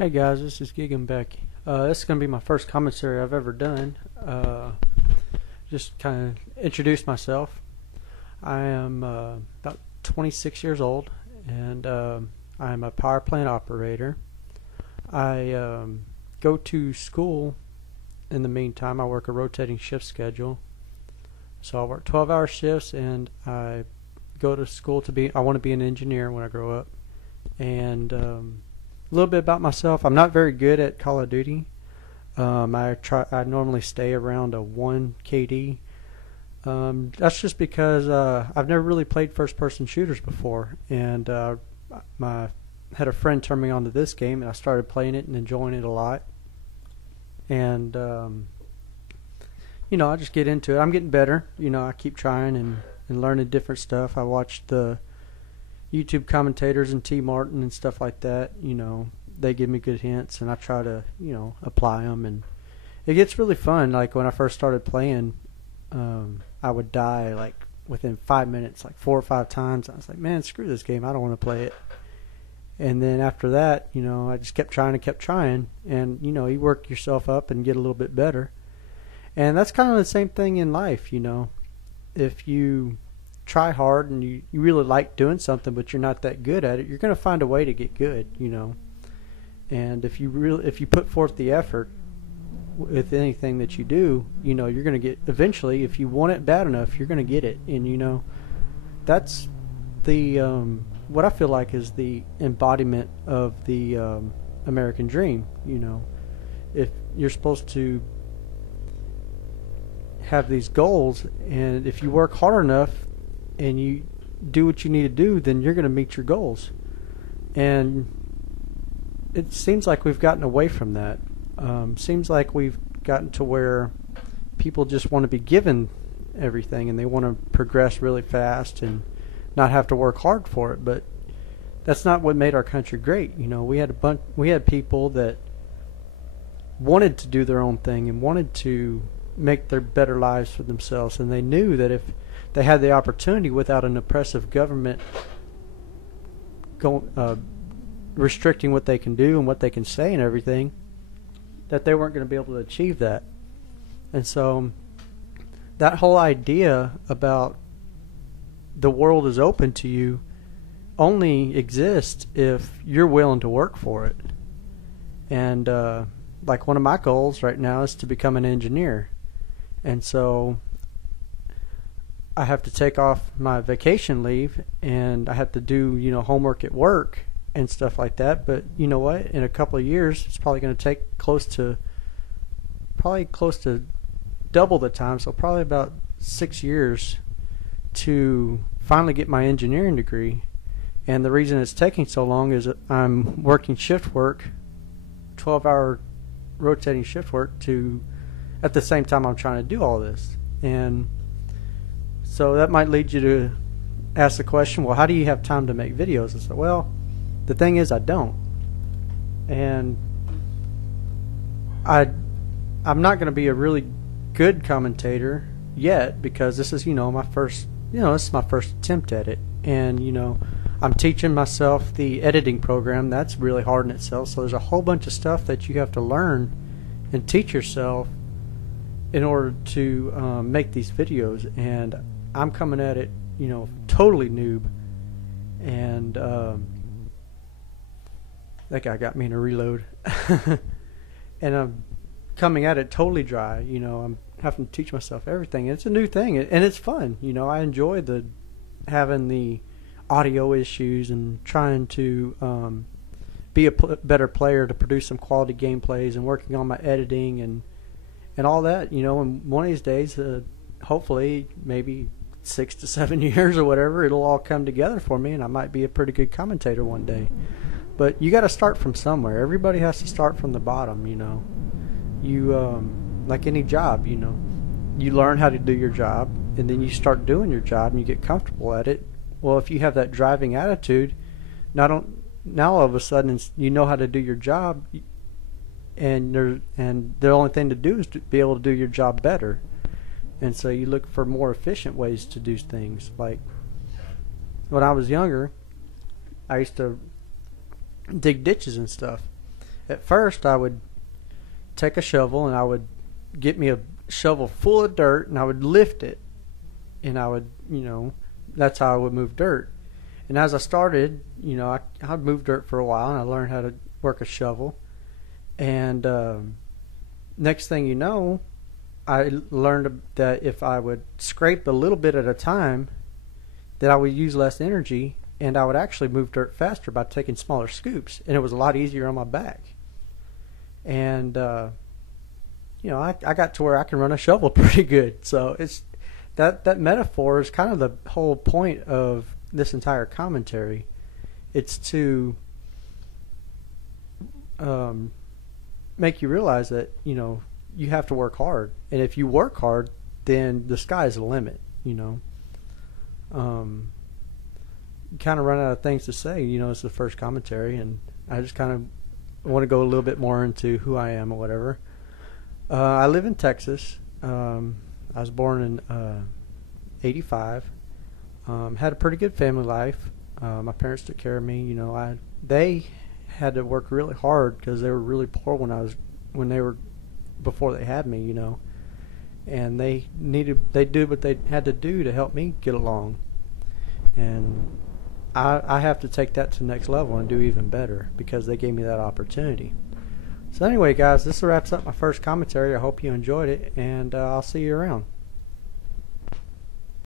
Hey guys, this is gigembeck. This is going to be my first commentary I've ever done. Just kind of introduce myself. I am about 26 years old, and I'm a power plant operator. I go to school. In the meantime, I work a rotating shift schedule. So I work 12-hour shifts, and I go to school I want to be an engineer when I grow up. And a little bit about myself. I'm not very good at Call of Duty. I normally stay around a 1 KD. That's just because I've never really played first-person shooters before, and had a friend turn me on to this game, and I started playing it and enjoying it a lot. And I just get into it. I'm getting better. I keep trying and learning different stuff. I watched the YouTube commentators and T. Martin and stuff like that. They give me good hints, and I try to apply them, and it gets really fun. Like when I first started playing, I would die like within 5 minutes, like 4 or 5 times. I was like, man, screw this game, I don't want to play it. And then after that, I just kept trying, and you work yourself up and get a little bit better. And that's kind of the same thing in life. If you try hard and you really like doing something, but you're not that good at it, you're going to find a way to get good. And if you put forth the effort with anything that you do, you're going to get eventually. If you want it bad enough, you're going to get it. And that's the what I feel like is the embodiment of the American dream. If you're supposed to have these goals, and if you work hard enough and you do what you need to do, then you're going to meet your goals. And it seems like we've gotten away from that. Seems like we've gotten to where people just want to be given everything, and they want to progress really fast and not have to work hard for it. But that's not what made our country great. We had people that wanted to do their own thing and wanted to make their better lives for themselves, and they knew that if they had the opportunity without an oppressive government restricting what they can do and what they can say and everything, that they weren't going to be able to achieve that. And so that whole idea about the world is open to you only exists if you're willing to work for it. And like one of my goals right now is to become an engineer. And so I have to take off my vacation leave, and I have to do homework at work and stuff like that. But you know what? In a couple of years, it's probably going to take close to double the time. So probably about 6 years to finally get my engineering degree. And the reason it's taking so long is that I'm working shift work, 12-hour rotating shift work, at the same time I'm trying to do all this. And so that might lead you to ask the question, well, how do you have time to make videos? And so, well, the thing is, I don't. And I'm not going to be a really good commentator yet, because this is my first attempt at it. And I'm teaching myself the editing program. That's really hard in itself. So there's a whole bunch of stuff that you have to learn and teach yourself in order to make these videos. And I'm coming at it totally noob. And that guy got me in a reload. And I'm coming at it totally dry. I'm having to teach myself everything. It's a new thing, and it's fun. I enjoy having the audio issues and trying to be a better player to produce some quality gameplays, and working on my editing and all that. And one of these days, hopefully, maybe 6 to 7 years or whatever, it'll all come together for me, and I might be a pretty good commentator one day. But you got to start from somewhere. Everybody has to start from the bottom. You like any job, you learn how to do your job, and then you start doing your job, and you get comfortable at it. Well, if you have that driving attitude, now all of a sudden you know how to do your job, and the only thing to do is to be able to do your job better. And so you look for more efficient ways to do things. Like when I was younger, I used to dig ditches and stuff. at first I would take a shovel and I would get me a shovel full of dirt and I would lift it, and I would, that's how I would move dirt. And as I started, I'd move dirt for a while and I learned how to work a shovel. And next thing you know, I learned that if I would scrape a little bit at a time, that I would use less energy and I would actually move dirt faster by taking smaller scoops, and it was a lot easier on my back. And I got to where I can run a shovel pretty good. So it's that metaphor is kind of the whole point of this entire commentary. It's to make you realize that you have to work hard, and if you work hard, then the sky's the limit. Kind of run out of things to say. It's the first commentary, and I just kind of want to go a little bit more into who I am or whatever. I live in Texas. I was born in '85. Had a pretty good family life. My parents took care of me. They had to work really hard because they were really poor before they had me. And they did what they had to do to help me get along. And I have to take that to the next level and do even better because they gave me that opportunity. So anyway, guys, this wraps up my first commentary. I hope you enjoyed it, and I'll see you around.